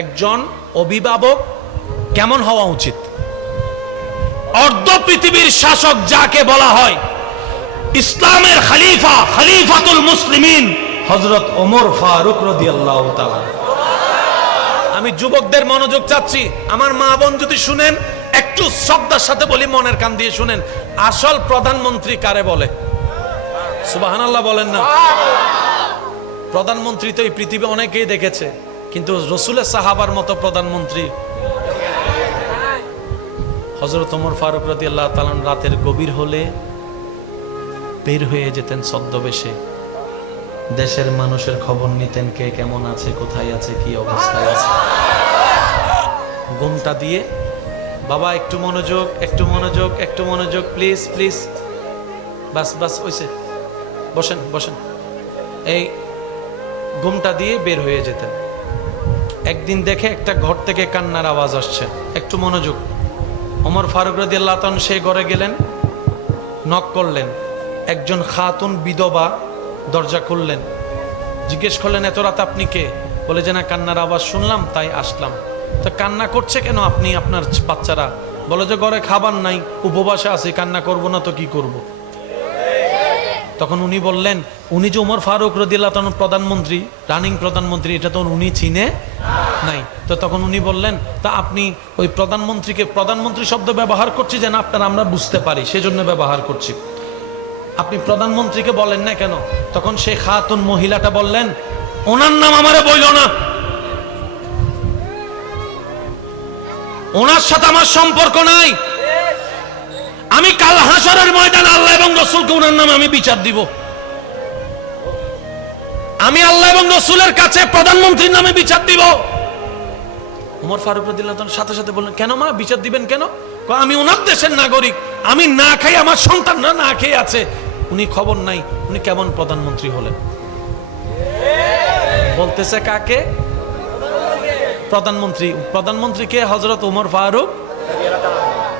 একজন অভিভাবক কেমন হওয়া উচিত? অর্ধ পৃথিবীর শাসক যাকে বলা হয় ইসলামের খালিফা খালিফাতুল মুসলিমিন হজরত ওমর ফারুক রাদিয়াল্লাহু আমি যুবকদের মনোযোগ চাচ্ছি আমার মা বোন যদি শুনেন একটু শ্রদ্ধার সাথে বলি মনের কান দিয়ে শুনেন আসল প্রধানমন্ত্রী কারে বলে? সুবহানাল্লাহ বলেন না। প্রধানমন্ত্রী তো এই পৃথিবী অনেকেই দেখেছে। কিন্তু রসুলের সাহাবার মতো প্রধানমন্ত্রী হজরত ওমর ফারুক রাদি আল্লাহ তালান রাতের গভীর হলে বের হয়ে যেতেন ছদ্মবেশে। দেশের মানুষের খবর নিতেন কে কেমন আছে, কোথায় আছে, কি অবস্থায় আছে। ঘুমটা দিয়ে, বাবা, একটু মনোযোগ একটু মনোযোগ একটু মনোযোগ প্লিজ প্লিজ বাস বাস, ওইসে। বসেন বসেন। এই ঘুমটা দিয়ে বের হয়ে যেতেন। একদিন দেখে একটা ঘর থেকে কান্নার আওয়াজ আসছে। একটু মনোযোগ। অমর ফারুক রদি আল্লাহ সে ঘরে গেলেন নক করলেন। একজন খাতুন বিধবা দরজা খুললেন। জিজ্ঞেস করলেন, এত রাত আপনি কে? বলে, যে না, কান্নার আওয়াজ শুনলাম, তাই আসলাম। তো কান্না করছে কেন আপনি, আপনার বাচ্চারা? বলে যে, ঘরে খাবার নাই, উপবাসে আছি, কান্না করব না তো কি করব। তখন উনি বললেন, উনি যে উমর ফারুক রদিল্লা তখন প্রধানমন্ত্রী রানিং প্রধানমন্ত্রী, এটা তো উনি চিনে নাই। তো তখন উনি বললেন, তা আপনি ওই প্রধানমন্ত্রীকে প্রধানমন্ত্রী শব্দ ব্যবহার করছি যেন আপনারা আমরা বুঝতে পারি, সেজন্য ব্যবহার করছি। আপনি প্রধানমন্ত্রীকে বলেন না কেন? তখন সে খাতুন মহিলাটা বললেন, ওনার নাম আমারে বইল না। ওনার সাথে আমার সম্পর্ক নাই। আমি কাল হাসরের ময়দান আল্লাহ এবং রসুলকে ওনার নামে আমি বিচার দিব। আমি আল্লাহ এবং রসুলের কাছে প্রধানমন্ত্রীর নামে বিচার দিব। উমর ফারুক রদিল্লাহ সাথে সাথে বললেন, কেন মা, বিচার দিবেন কেন? আমি ওনার দেশের নাগরিক। আমি না খাই, আমার সন্তানরা না খেয়ে আছে। উনি খবর নাই, উনি কেমন প্রধানমন্ত্রী হলেন? বলতেছে কাকে? প্রধানমন্ত্রী। প্রধানমন্ত্রী কে? হজরত উমর ফারুক?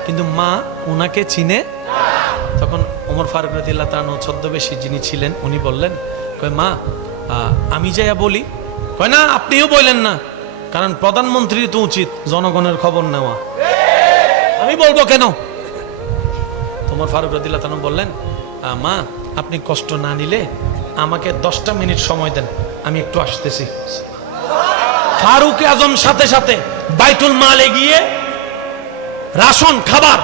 কিন্তু মা উনাকে চিনে? তখন ওমর ফারুক রদিল্লাহ তার ছদ্মবেশী যিনি ছিলেন, উনি বললেন, কয়, মা আমি যাইয়া বলি। কয়, না, আপনিও বললেন না, কারণ প্রধানমন্ত্রী তো উচিত জনগণের খবর নেওয়া। আমি বলব কেন? তোমার ফারুক রদিল্লাহ তানু বললেন মা, আপনি কষ্ট না নিলে আমাকে দশটা মিনিট সময় দেন, আমি একটু আসতেছি। ফারুক আজম সাথে সাথে বাইতুল মালে গিয়ে রাশন, খাবার।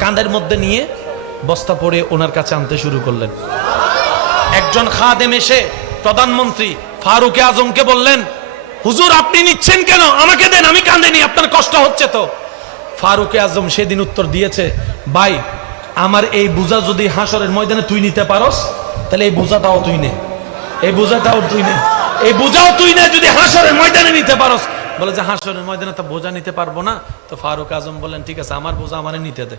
কাঁধের মধ্যে নিয়ে বস্তা পরে ওনার কাছে আনতে শুরু করলেন। একজন খাদেম এসে প্রধানমন্ত্রী ফারুকে আজমকে বললেন, হুজুর, আপনি নিচ্ছেন কেন? আমাকে দেন, আমি কাঁদে নি আপনার কষ্ট হচ্ছে তো। ফারুকে আজম সেদিন উত্তর দিয়েছে, ভাই, আমার এই বোঝা যদি হাসরের ময়দানে তুই নিতে পারস, তাহলে এই বোঝাটাও তুই নে। এই বোঝাটাও তুই নে। এই বোঝাও তুই নে যদি হাসরের ময়দানে নিতে পারস। বলে যে হাসরের ময়দানে তো বোঝা নিতে পারব না। তো ফারুক আজম বললেন, ঠিক আছে, আমার বোঝা আমারে নিতে দে।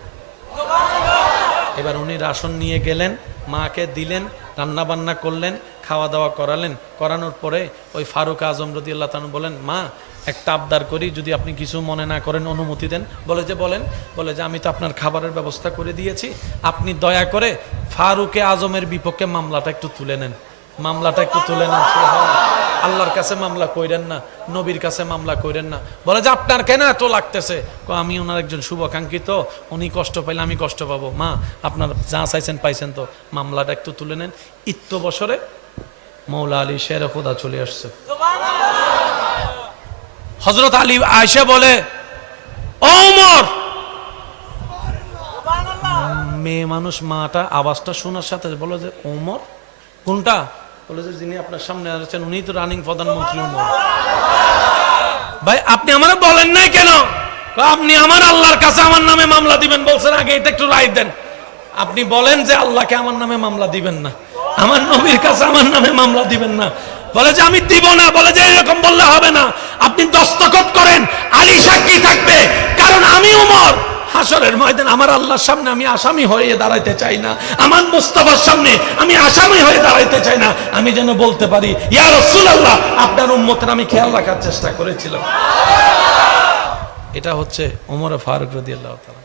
এবার উনি রাশন নিয়ে গেলেন, মাকে দিলেন রান্না বান্না করলেন খাওয়া দাওয়া করালেন। করানোর পরে ওই ফারুক আজম রদি আল্লাহ তানু বলেন, মা, একটা আবদার করি, যদি আপনি কিছু মনে না করেন, অনুমতি দেন। বলে যে, বলেন। বলে যে, আমি তো আপনার খাবারের ব্যবস্থা করে দিয়েছি। আপনি দয়া করে ফারুকে আজমের বিপক্ষে মামলাটা একটু তুলে নেন। মামলাটা একটু তুলে নেন আল্লাহর কাছে মামলা কইরেন না, নবীর কাছে মামলা কইরেন না। বলে যে, আপনার কেন এত লাগতেছে? আমি ওনার একজন শুভাকাঙ্ক্ষিত, উনি কষ্ট পাইলে আমি কষ্ট পাবো। মা, আপনার যা চাইছেন পাইছেন তো, মামলাটা একটু তুলে নেন। ইত্য বছরে মৌলা আলী শের খোদা চলে আসছে। হজরত আলী আয়সা বলে ওমর মেয়ে মানুষ মাটা, আওয়াজটা শোনার সাথে বলে যে ওমর কোনটা? বলে যে যিনি আপনার সামনে আছেন উনি তো রানিং প্রধানমন্ত্রী ভাই, আপনি আমার বলেন নাই কেন? আপনি আমার আল্লাহর কাছে আমার নামে মামলা দিবেন, বলছেন আগে এটা একটু রায় দেন। আপনি বলেন যে আল্লাহকে আমার নামে মামলা দিবেন না। আমার নবীর কাছে আমার নামে মামলা দিবেন না। বলে যে আমি দিব না, বলে যে এরকম বললে হবে না। আপনি দস্তখত করেন, আলী সাক্ষী থাকবে হাসরের ময়দান, আমার আল্লাহর সামনে আমি আসামি হয়ে দাঁড়াইতে চাই না। আমার মুস্তাফার সামনে আমি আসামি হয়ে দাঁড়াইতে চাই না। আমি যেন বলতে পারি, ইয়া রাসূলুল্লাহ, আপনার উম্মতের আমি খেয়াল রাখার চেষ্টা করেছিলাম। এটা হচ্ছে ওমর ফারুক রাদিয়াল্লাহু তাআলা।